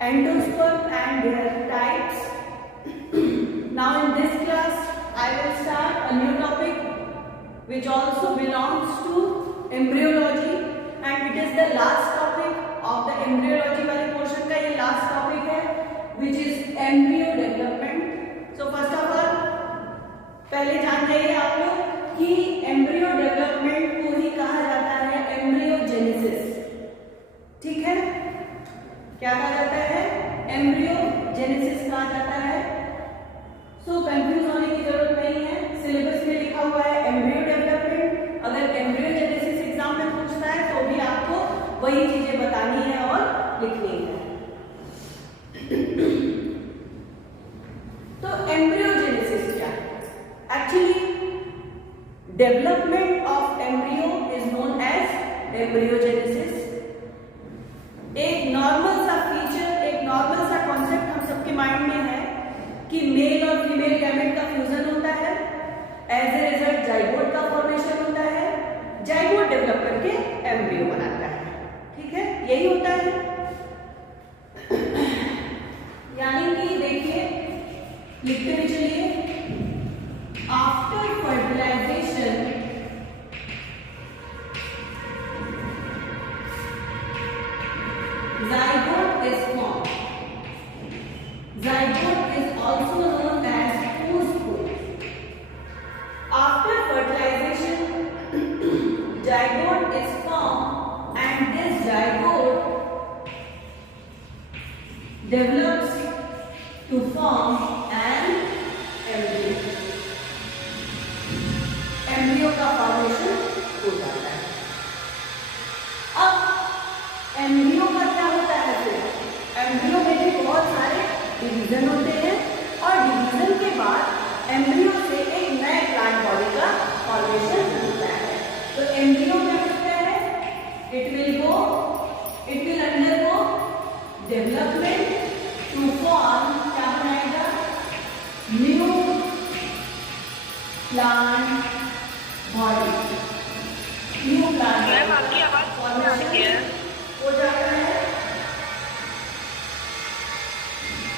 endosperm and their types. Now in this class I will start a new topic which also belongs to embryology and it is the last topic of the embryology वाले portion का ये last topic है which is embryo development. So first of all पहले जान जाइए आप लोग कि embryo development को ही कहा जाता है embryogenesis. ठीक है, क्या कहा जाता है? embryogenesis कहा जाता है. सो कंफ्यूज होने की जरूरत नहीं है, सिलेबस में लिखा हुआ है एम्ब्रियो डेवलपमेंट. अगर एम्ब्रियोजेनेसिस एग्जाम में पूछता है तो भी आपको वही चीजें बतानी है और लिखनी है. तो एम्ब्रियोजेनेसिस क्या है? Actually development of embryo is known as embryogenesis. एक नॉर्मल सा फीचर, एक नॉर्मल सा कॉन्सेप्ट हम सबके माइंड में है कि मेल और फीमेल गैमेट का फ्यूजन होता है, एज ए रिजल्ट जाइगोट का फॉर्मेशन होता है, जाइगोट डेवलप करके एम्ब्रियो बनाता है. ठीक है, यही होता है. यानी कि देखिए, लिखते हुए चलिए, after fertilisation zygote is formed. Zygote is also known as oospore. After fertilization, zygote is formed and this zygote develops to form an embryo. Embryo का फॉर्मेशन हो जाता है. अब एम्ब्रियो का क्या होता है? फिर एम्ब्रियो में भी बहुत सारे डिवीजन होते हैं और डिवीजन के बाद एम्ब्रियो से एक नए प्लांट बॉडी का फॉर्मेशन होता है. तो एम्ब्रियो क्या करता है? It will undergo development to form, क्या बनाएगा? New plant body. New plant ma'am आपकी आवाज फॉर्मेशन हो जाता है.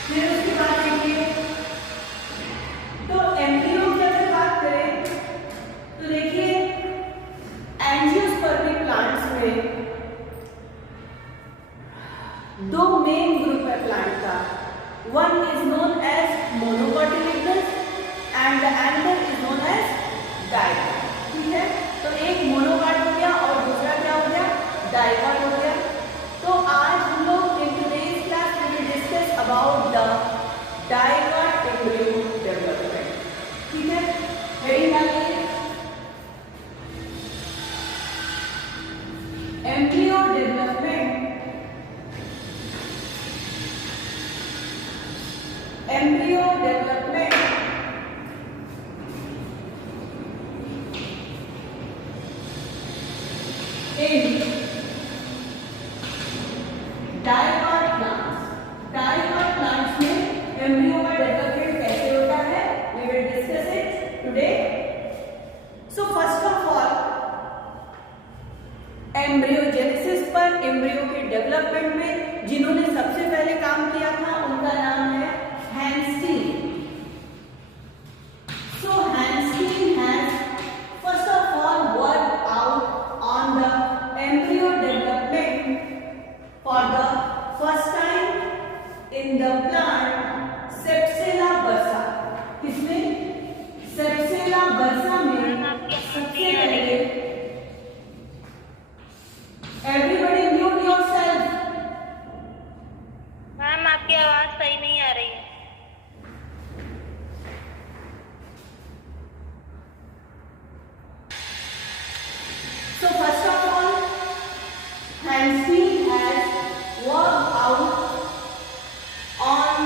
फिर उसके बाद देखिए, तो एम्ब्रियो की अगर बात करें तो देखिए एंजियोस्पर्मिक प्लांट्स में दो मेन ग्रुप है प्लांट का. One is known as monocotyledonous and the another is known as dicot. ठीक है, तो एक मोनोकोट हो गया और दूसरा क्या हो गया? डाइकोट हो गया. तो आज हम लोग इन टुडेज क्लास में will discuss about the dicot embryo development. ठीक है, हेडिंग डालिए, embryo development. Embryo development in dicot plants. Dicot plants में एम्ब्रियो का डेवलपमेंट कैसे होता है? We will discuss it today. So first of all embryogenesis पर, एम्ब्रियो के डेवलपमेंट में जिन्होंने सबसे पहले काम किया था उनका नाम है Hanstein. So Hanstein has first of all worked out on the embryo development for the first time in the plant Sepsella bursa. किसमें? Sepsella bursa में सबसे पहले, everybody mute yourself. मैम आपकी आवाज सही नहीं आ रही है. So first of all, Hanstein has worked out on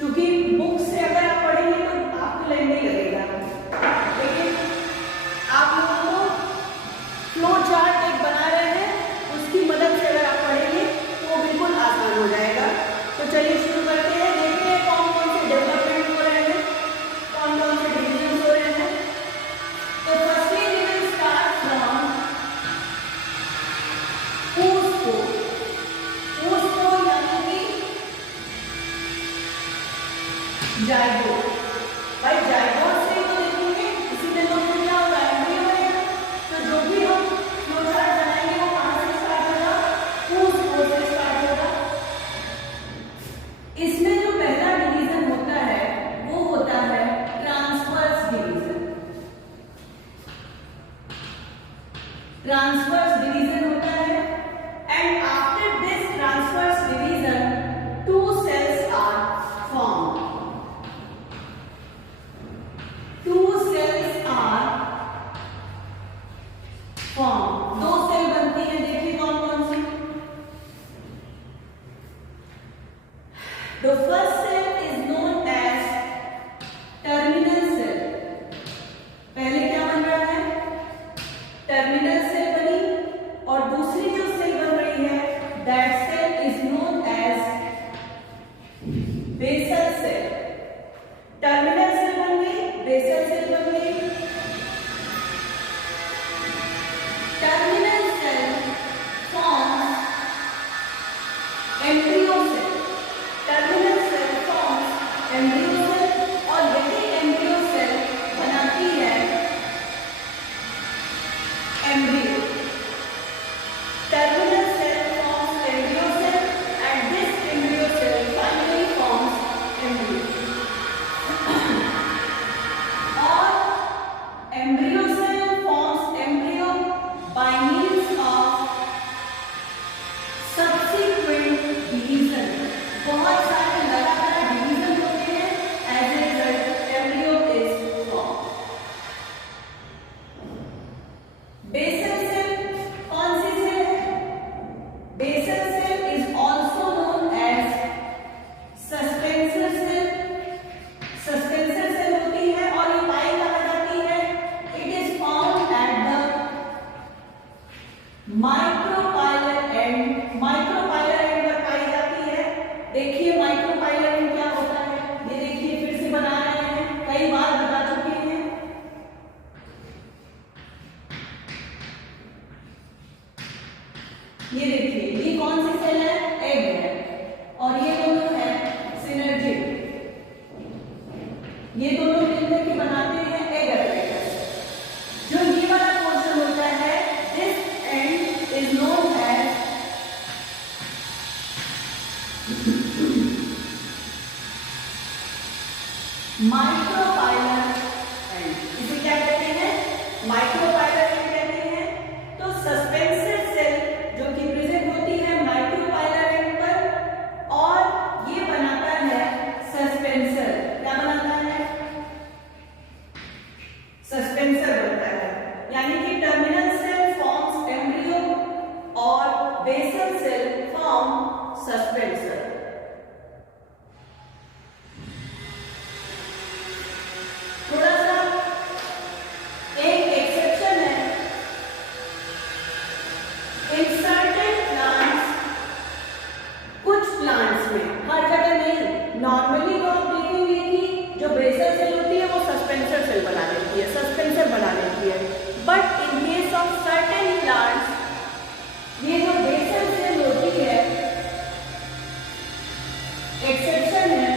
क्योंकि बुक से अगर आप पढ़ेंगे तो आपको लाइन नहीं लगेगा, लेकिन आप लोगों को फ्लो चार्ट एक बना रहे हैं, उसकी मदद से अगर आप पढ़ेंगे तो वो बिल्कुल आसान हो जाएगा। तो चलिए शुरू करते हैं, देखते हैं कौन कौन से डेवलपमेंट हो रहे हैं, कौन कौन से डिवीजन हो रहे हैं। तो firstly we will start from पूस्को यानी कि जाइगोट। भाई जाइगोट से तो देखेंगे, इसी में तो फिर क्या होगा, एम्ब्रियो बनेगा। तो जो भी हम फ्लोचार्ट बनाएंगे वो कहाँ से स्टार्ट होगा, पूस्को से स्टार्ट होगा। इसमें जो पहला डिवीजन होता है वो होता है ट्रांसवर्स डिवीजन। ट्रांसवर्स डिवीजन होता है, and after this transverse division two cells are formed. Two cells are formed. दो सेल बनती है, देखिए कौन कौन सी। The first cell is known as terminal cell. पहले क्या बन रहा है, टर्मिनल सेल बनी, और दूसरी जो सेल बन रही है that cell is known as basal cell. Terminal cell बन गई, बेसल सेल बन गई। Terminal cell forms embryo cell. Terminal cell forms embryo cell, और यही एम्ब्रियो सेल बनाती है embryo. Terminal cell forms embryo cell, and this embryo cell finally forms embryo. Embryo cell forms embryo by means of subsequent division. बहुत सारे लगातार division होते हैं, as a result embryo is formed. Basal cell कौन सी cell है? Basal cell is also known as suspensor cell. Suspensor cell होती है, और ये पाई कहाँ जाती है, माइक्रोपाइलर एंड। माइक्रोपाइलर एंड पर पाई जाती है। देखिए माइक्रोपाइलर एंड क्या होता है, ये देखिए फिर से बना रहे हैं, कई बार बता चुके हैं। ये देखिए ये कौन सी सेल है, एग है, और ये दोनों है सिनर्जिक। ये दोनों मिलकर के बनाते हैं एग apparatus। जो ये वाला पोर्शन होता है, this end is known as micropylar end. इसे क्या कहते हैं, माइक्रोपाइलर एंड कहते हैं। तो सस्पेंसर सेल जो कि प्रेजेंट होती है माइक्रोपाइलर एंड पर, और ये बनाता है सस्पेंसर। क्या बनाता है, सस्पेंसर बनता है। यानी कि टर्मिनल सेल फॉर्म्स एम्ब्रियो और बेसल सेल फॉर्म सस्पेंसर। थोड़ा सा एक एक्सेप्शन है, इन सर्टेन प्लांट्स, कुछ प्लांट्स में, हर जगह नहीं। नॉर्मली तो आप देखेंगे कि जो बेसल सेल होती है वो सस्पेंसर सेल बना लेती है, सस्पेंसर बना लेती है। But in case of certain plants, ये जो बेसल सेल होती है, एक्सेप्शन है,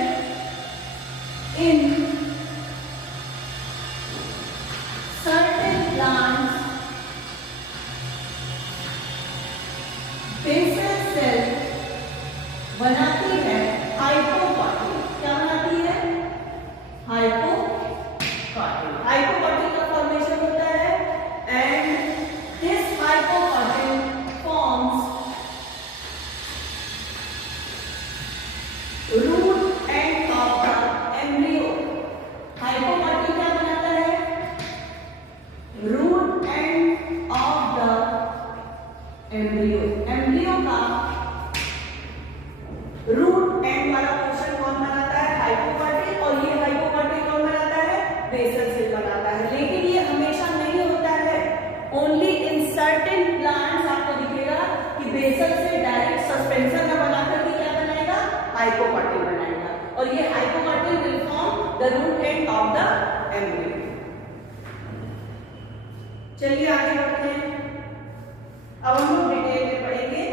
in certain plants basal cell बनाती है हाइपोकॉटिल। क्या बनाती है, हाइपोकॉटिल। हाइपोकॉटिल का फॉर्मेशन होता है, and this hypocotyl forms root end of the embryo. और ये hypocotyl will form the root end of the embryo. चलिए आगे बढ़ते हैं। अब हम लोग डिटेल में पढ़ेंगे।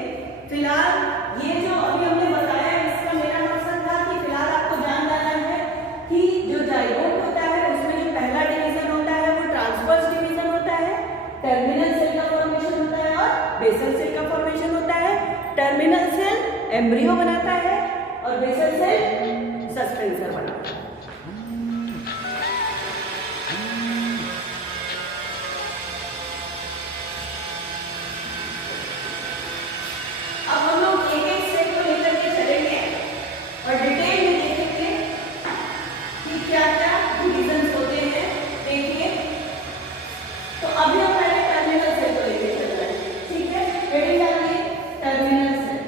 फिलहाल ये जो अभी हमने बताया इसका मेरा मकसद था कि फिलहाल आपको जान जाना है कि जो जाइगोट होता है उसमें जो पहला डिवीजन होता है वो ट्रांसवर्स डिवीजन होता है, टर्मिनल सेल का फॉर्मेशन होता है और बेसल सेल का फॉर्मेशन होता है। टर्मिनल सेल एम्ब्रियो बनाता है और बेसल सेल सस्पेंसर बनाता है। अब हम लोग एक एक स्टेप को लेकर के चलेंगे और डिटेल में देखेंगे कि क्या क्या डिवीजन होते हैं। देखिए, तो अभी हम पहले टर्मिनल सेल को लेकर चल रहे हैं, ठीक है। हेडिंग डालिए टर्मिनल सेल।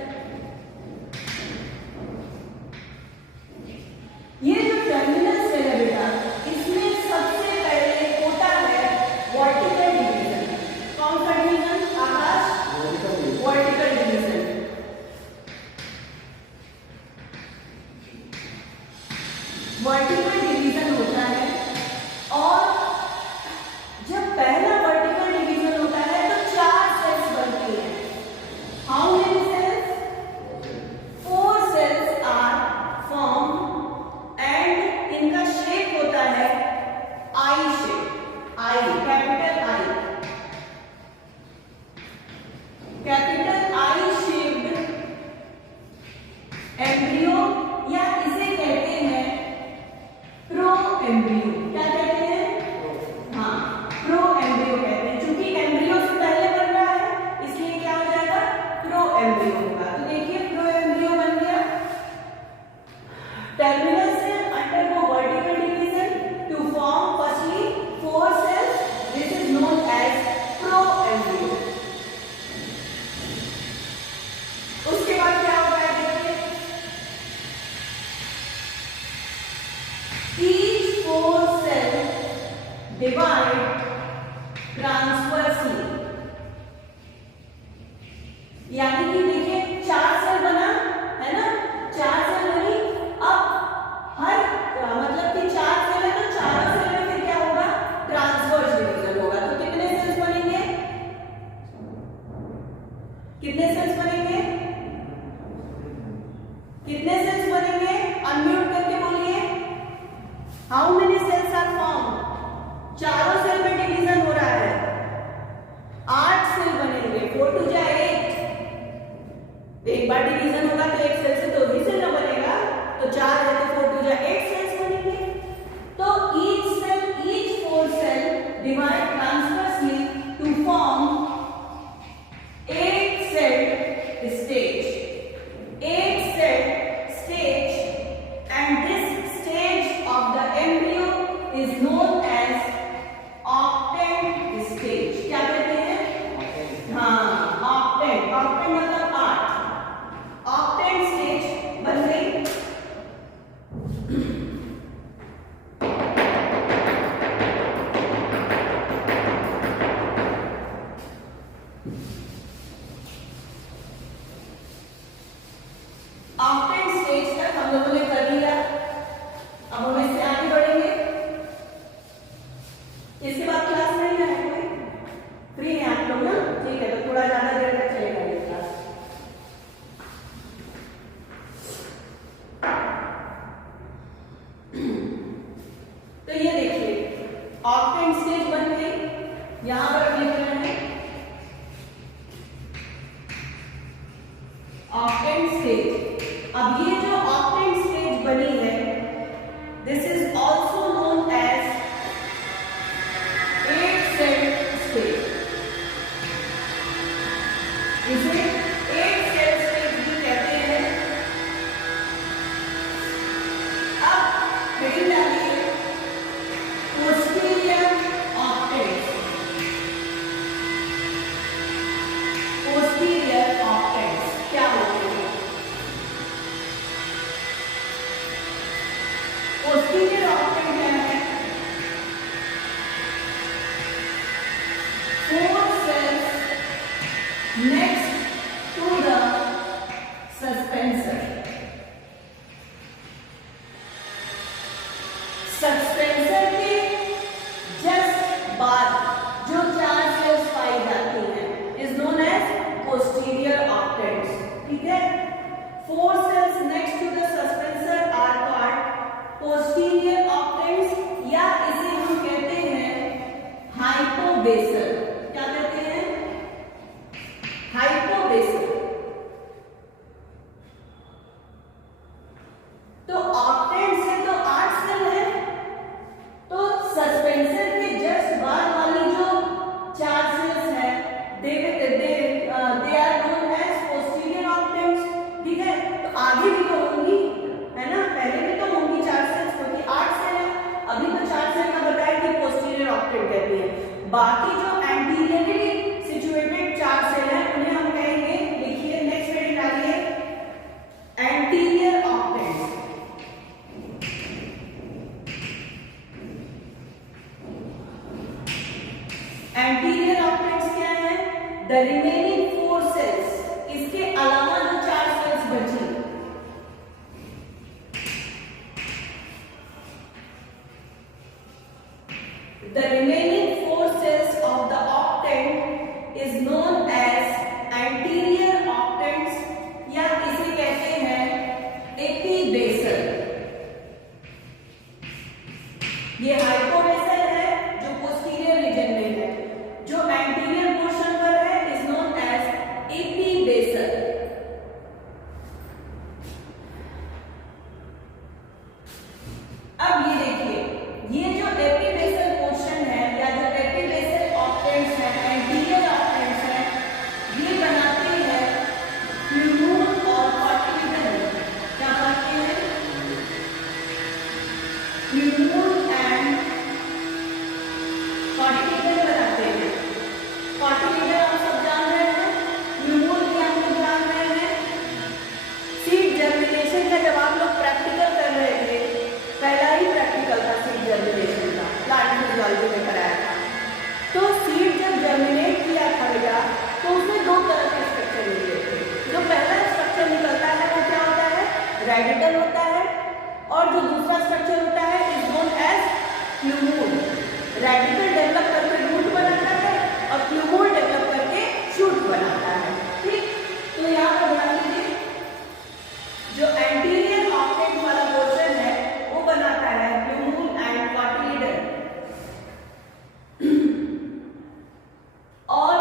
ये जो टर्मिनल सेल है बेटा, इसमें सबसे पहले होता है वर्टिकल डिवीजन। कौन सा division Aakash? Vertical division. Vertical division होता है और जब पहला वर्टिकल डिवीजन होता है तो 4 सेल्स बनती हैं। How many cells? 4 cells are form and इनका शेप होता है I shape. I, capital I, capital I shaped embryo, या इसे कहते हैं प्रो एम्ब्रियो। क्या कहते हैं? हाँ, प्रो एम्ब्रियो कहते हैं। चूंकि एम्ब्रियो से पहले बन रहा है इसलिए क्या हो जाएगा? प्रो एम्ब्रियो होगा। तो देखिए, प्रो एम्ब्रियो बन गया। Terminal cell undergo vertical division to form firstly 4 cells. This is known as proembryo. उसके बाद क्या होता है? देखिए, each 4 cell divide transversely, यानी कि देखिए 4 सेल बना है ना, 4 सेल बनी। अब हर मतलब कि 4 सेल है तो चारों सेल में फिर क्या होगा? ट्रांसवर्स डिवीजन होगा। तो कितने सेल्स बनेंगे? कितने सेल्स बनेंगे? कितने सेल्स बनेंगे? अनम्यूट करके बोलिए। How many cells are form? चारों सेल में डिवीजन हो रहा है। 8 सेल बनेंगे। 4 टू जा 8। एक बार डिवीजन होगा तो एक सेल से 2 ही सेल न बनेगा, तो 4 है तो 4 टू जा 8 सेल्स बनेंगे। तो each cell, each 4 cell divide transversely to form 8 cell stage. 8 cell stage, and this stage of the embryo is known as octant stage. क्या कहते हैं? हाँ, octant। octant मतलब 8। octant stage बन गई। octant स्टेज तक हम लोगों ने कर लिया। अब हम इससे आगे बढ़ेंगे। इसके बाद क्लास नहीं है कोई? फ्री है आप लोग ना? ठीक है, तो थोड़ा ज्यादा देर तक चलेगा ये क्लास। तो ये देखिए, ऑक्टेंट स्टेज बन गई। यहां पर लिख रहे हैं ऑक्टेंट स्टेज। अब ये जो ऑक्टेंट स्टेज बनी है, this is also known as 8 cell stage. इसे 8 सेल स्टेज भी कहते हैं। अब हेडिंग डालिए पोस्टीरियर ऑक्टेंट। पोस्टीरियर ऑक्टेंट क्या होते हैं? पोस्टीरियर ऑक्टेंट क्या है? 4 cells next to the suspensor। Suspensor के जस्ट बाद जो 4 सेल्स पाई जाती हैं is known as posterior octants, ठीक है। 4 cells next to the suspensor are called posterior octants या इसे हम कहते हैं हाइपोबेसल। क्या कहते हैं? हाइपोबेसल। तो ऑक्टेंट्स है तो 8 सेल है, तो सस्पेंसर के जस्ट बाद वाली जो 4 सेल्स है they are known as posterior octants, ठीक है। तो आगे भी तो होंगी, है ना, पहले भी तो होंगी 4 सेल्स, क्योंकि 8 सेल है। अभी तो 4 सेल का बताया कि पोस्टीरियर ऑक्टेंट कहते हैं। बाकी जो एंटीरियरली सिचुएटेड 4 सेल है उन्हें हम कहेंगे, लिखिए नेक्स्ट हेडिंग डालिए, एंटीरियर ऑक्टेंट्स। एंटीरियर ऑक्टेंट्स क्या है? द रिमेनिंग 4 सेल्स, इसके अलावा जो 4 सेल्स बची, the remaining 4 cells of the octant is known as anterior octants या इसे कहते हैं एपीबेसल। ये हाइपोबेसल है जो पोस्टीरियर रीजन में है, जो एंटीरियर पोर्शन पर है इज नोन एज एपीबेसल। अब ये देखिए, ये जो एपीबेसल पोर्शन है या जो एपीबेसल ऑक्टेंट्स हैं, एंटीरियर ऑक्टेंट्स हैं, ये बनाते हैं फ्लूमूल और कॉटिलिडन। क्या बनाते हैं? फ्लूमूल एंड कॉटिलिडन बनाते हैं। कॉटिलिडन आप सब जान रहे हैं, फ्लूमूल भी आप लोग जान रहे हैं। सीड जर्मिनेशन का जब आप लोग प्रैक्टिकल कर रहे थे, पहला ही प्रैक्टिकल था सीड जर्मिनेशन का, प्लांट फिजियोलॉजी में कराया था। तो सीड जब जर्मिनेट किया था बेटा, तो उसमें 2 तरह के स्ट्रक्चर निकले थे। जो पहला स्ट्रक्चर निकलता है वो क्या होता है? रेडिकल होता है, और जो दूसरा स्ट्रक्चर होता है is known as plumule. Radical develop करके रूट बनाता है और फ्लूमूल डेवलप करके शूट बनाता है, ठीक। तो यहाँ पर ध्यान दीजिए, जो एंटीरियर ऑक्टेंट वाला पोर्शन है वो बनाता है फ्लूमूल एंड कॉटिलिडन, और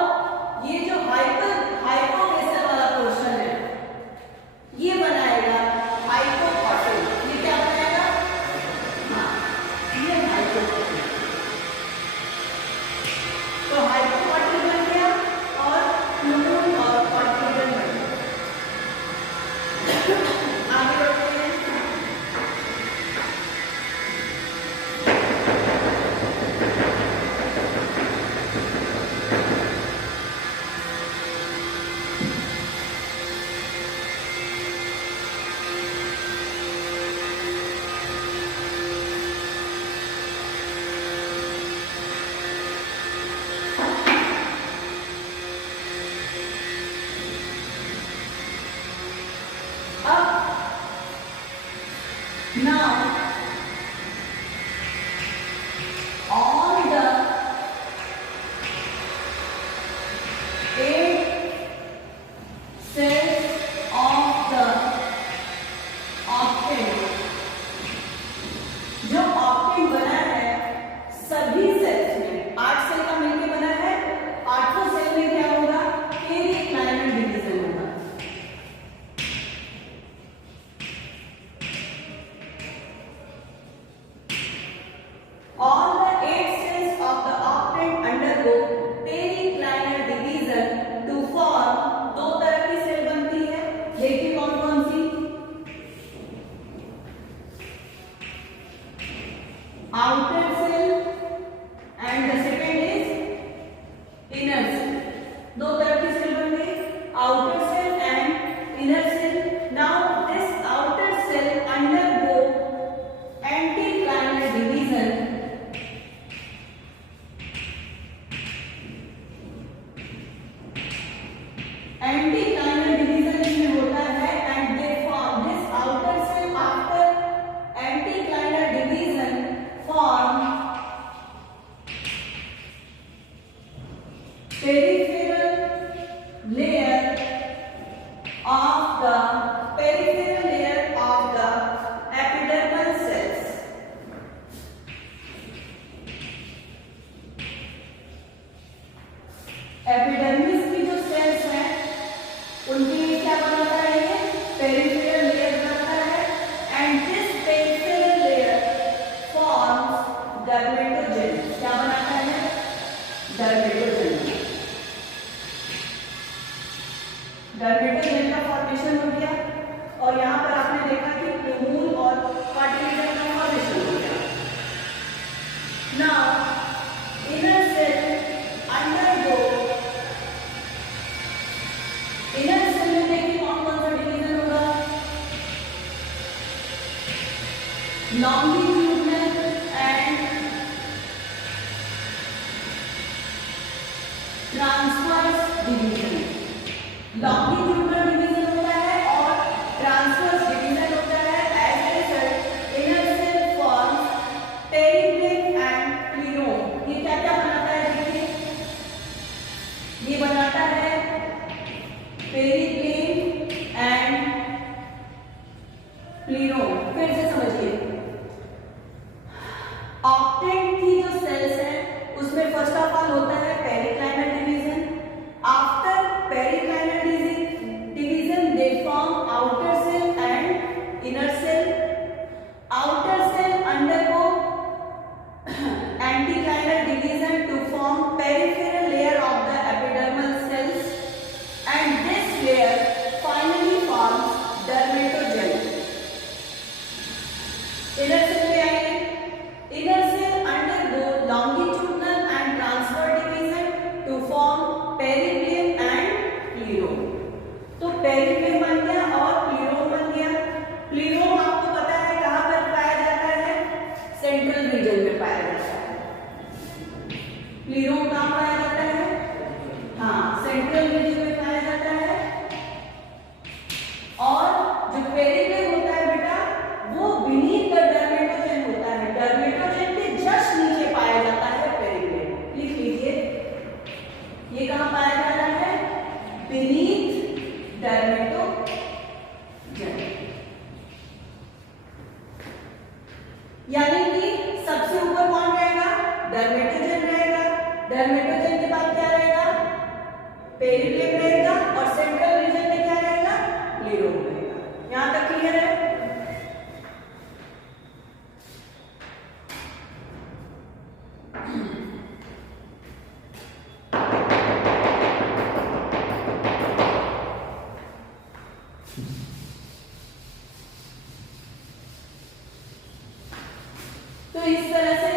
ये जो हाइपोबेसल वाला पोर्शन है ये बनाएगा हाइपोकॉटिल। ये क्या बनाएगा? हाँ, ये हाइपोकॉटिल। तो हाइपोकॉटिल बन गया और फ्लूमूल और कॉटिलिडन बन गया। आगे बढ़ते हैं। Now, on the 8 cells of the octant, जो ऑक्टेंट बना है सभी सेल्स में 8 सेल का मिलकर बना है। 8 सेल में क्या होगा? पेरिक्लाइनल डिवीजन होगा। All the 8 cells of the octant undergo periclinal division to form 2 तरह की सेल बनती है। देखिए कौन कौन सी? outer cell and the second is inner cell। 2 तरह की सेल बन गई, outer cell and inner cell। Now this outer cell undergo anticlinal division anticlinal division इसमें होता है and they form this outer cell after anticlinal division longitudinal and transverse division. longitudinal division होता है और transverse division होता है. As a result, inner cell forms periplex and plerome. ये क्या क्या बनाता है? देखिए, ये बनाता है periplex and plerome. फिर से समझिए, ऑक्टेट की जो सेल्स हैं उसमें फर्स्ट ऑफ ऑल होता है periclinal division. After periclinal division they form outer cell and inner cell. Outer cell undergo anticlinal division to form peripheral layer of the epidermal cells and this layer finally forms dermatogen. Inner cell में आइए. Inner cell undergo longitudinal and transverse division to form periplex and plerome. तो पेरिप्लेक्स बन गया और प्लीरोम बन गया. प्लीरोम आपको पता है कहाँ पर पाया जाता है? सेंट्रल रीजन में पाया जाता है. प्लीरोम कहाँ पाया जाता है? हाँ, सेंट्रल रीजन में पाया जाता है. और जो पेरिप्लेक्स होता है बेटा, वो बीनीथ द डर्मेटोजेन होता है. डर्मेटोजेन के जस्ट नीचे पाया जाता है पेरिप्लेक्स. लिख लीजिए, ये कहाँ पाया जा रहा है? बीनीथ डर्मेटोजेन. यानी कि सबसे ऊपर कौन रहेगा? डर्मेटोजेन रहेगा. डर्मेटोजेन के बाद क्या रहेगा? पेरिप्लेक्स रहेगा. और सेंट्रल रीजन में क्या रहेगा? प्लीरोम रहेगा. यहां तक क्लियर है? तो इस तरह से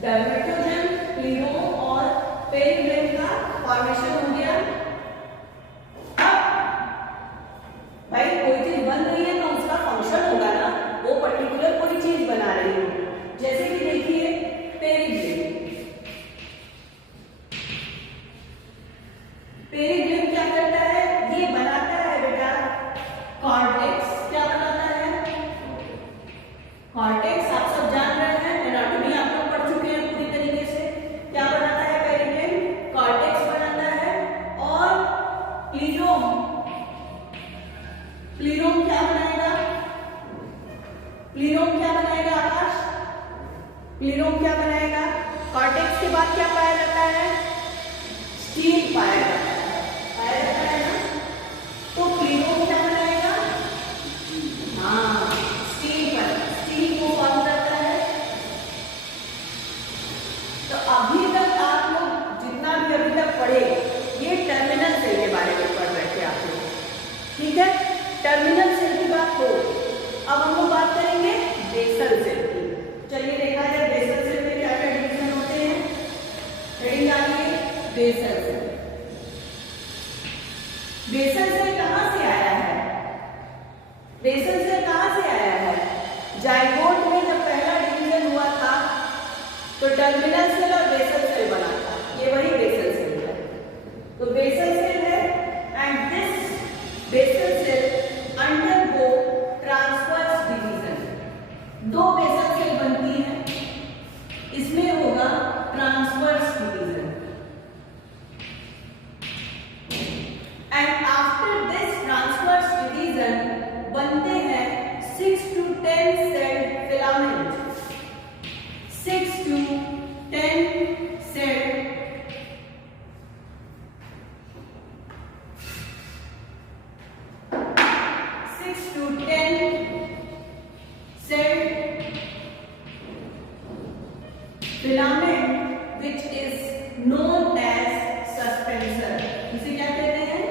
डर्मेटोजेन, प्लीरोम और पेरिप्लेक्स का फॉर्मेशन हो गया. अब भाई कोई चीज बन रही है तो उसका फंक्शन होगा ना, वो पर्टिकुलर कोई चीज बना रही है. जैसे कि देखिए पेरिप्लेक्स. पेरिप्लेक्स क्या करता है? ये बनाता है बेटा कॉर्टेक्स. क्या बनाता है? कॉर्टेक्स. आप सब जान रहे हैं, एनाटॉमी आप लोग पढ़ चुके हैं पूरी तरीके से. क्या बनाता है पेरिप्लेक्स? कॉर्टेक्स बनाता है. और प्लीरोम, प्लीरोम क्या बनाएगा? प्लीरोम क्या बनाएगा आकाश? प्लीरोम क्या बनाएगा? कॉर्टेक्स के बाद क्या पाया जाता है? स्टील पाया जाता है. पाया जाता है ना? तो प्लीरोम क्या बनाएगा? हाँ, स्टील पर स्टील को फॉर्म करता है. तो अभी तक आप लोग जितना भी अभी तक पढ़े, ये टर्मिनल सेल के बारे में पढ़ रहे थे आप लोग. ठीक है, टर्मिनल सेल की बात हो. अब हम लोग बात करेंगे बेसल सेल की. चलिए देखा जाए बेसल सेल में क्या क्या डिवीजन होते हैं. हेडिंग आइए, बेसल सेल. बेसल सेल कहाँ से आया है? बेसल सेल कहाँ से आया है? जाइगोट में जब पहला डिवीजन हुआ था तो टर्मिनल सेल और बेसल सेल बना था. ये वही बेसल सेल है. तो बेसल सेल है and this basal cell undergo transverse division. दो बेसल सेल बनती है, इसमें होगा transverse division. And after this transverse division बनते हैं 6 to 10 cell filament. 6 to 10 cell filament which is known as suspensor. इसे क्या कहते हैं?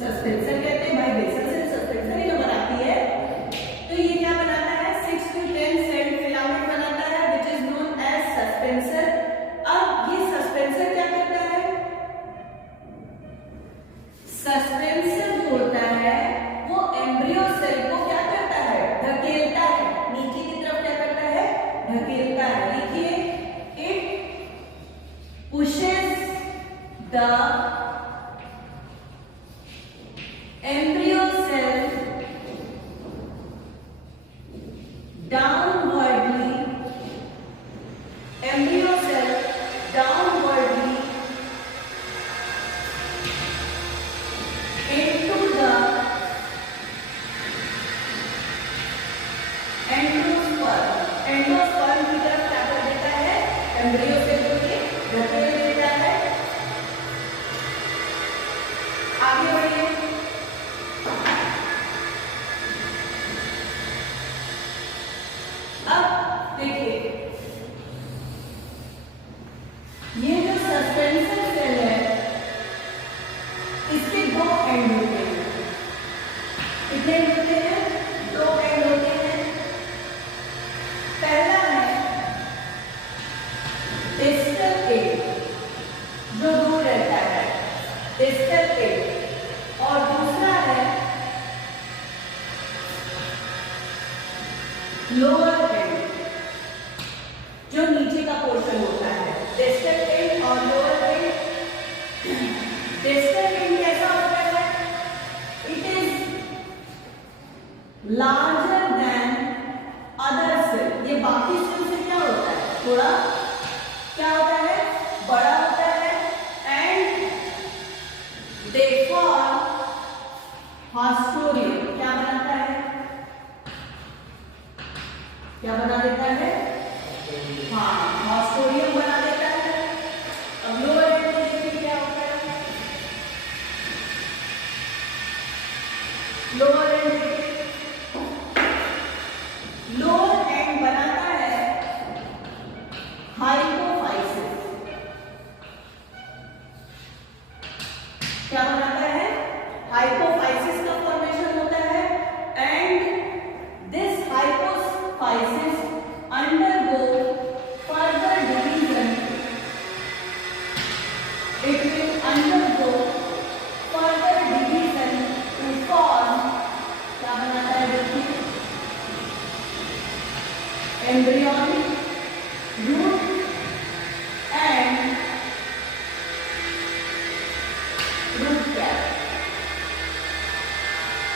सस्पेंसर कहते हैं. भाई बेसल सेल सस्पेंसर ही तो बनाती है. तो ये क्या बनाता है? 6 to 10 सेल फिलामेंट बनाता है which is known as suspensor. अब ये सस्पेंसर क्या करता है? सस्पेंसर जो होता है वो एम्ब्रियो सेल को क्या करता है? धकेलता है, The embryo cell downwardly into the endosperm. Endosperm की तरफ क्या कर देता है, एम्ब्रियो सेल को ये धकेल देता है। आगे बढ़िए। अब देखिए, ये जो सस्पेंशन सेल है इसके दो एंड होते हैं। कितने होते हैं, दो एंड होते हैं। पहला है डिस्टल एंड जो दूर रहता है, डिस्टल एंड, और दूसरा है लोअर एंड जो नीचे का पोर्शन होता है। डिस्टल एंड और लोअर एंड। डिस्टल एंड कैसा होता है, it is larger than other cell. ये बाकी सेल से क्या होता है, थोड़ा क्या होता है, बड़ा होता है। And they form haustorium. क्या बनाता है, क्या बना देता है, हाँ हास्टोरियम बना देता है। अब लोअर एंड को देखिए क्या होता है, लोअर एंड देखिए, लोअर एंड बनाता है हाइपोफाइसिस। क्या बनाता है, हाइपोफाइसिस का फॉर्मेशन होता है। And this hypophysis undergo further division, it will undergo further division to form, क्या बनाता है देखिए, embryonic root and root cap।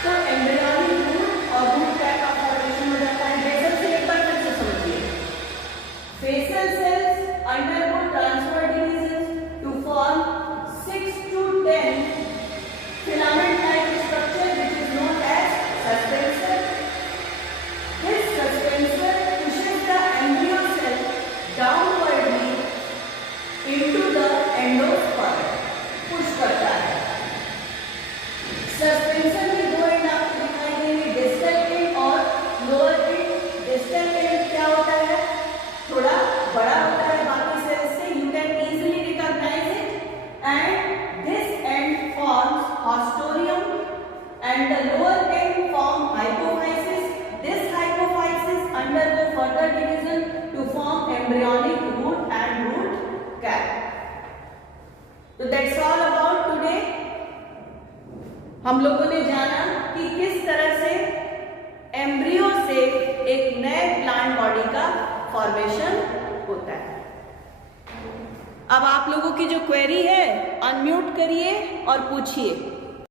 तो embryonic root और root cap का फॉर्मेशन हो जाता है। बेसल से एक बार फिर से समझिए, basal cells undergo transfer divisions to form 6 to 10 filament-like structure which is known as suspensor। This suspensor embryo cell downwardly into the endosperm, push करता है। सस्पेंशन के दो एंड आपको दिखाई देंगे, डिस्टल एंड और लोअर एंड। डिस्टल एंड क्या होता है, थोड़ा बड़ा होता है बाकी सेल्स से, you can easily recognise it. And this end forms haustorium and the lower end form hypophysis. This hypophysis undergo further division to form embryonic root and root cap. So that's all about today. हम लोगों ने जाना कि किस तरह से embryo से एक नए प्लांट बॉडी का फॉर्मेशन होता है। अब आप लोगों की जो क्वेरी है अनम्यूट करिए और पूछिए।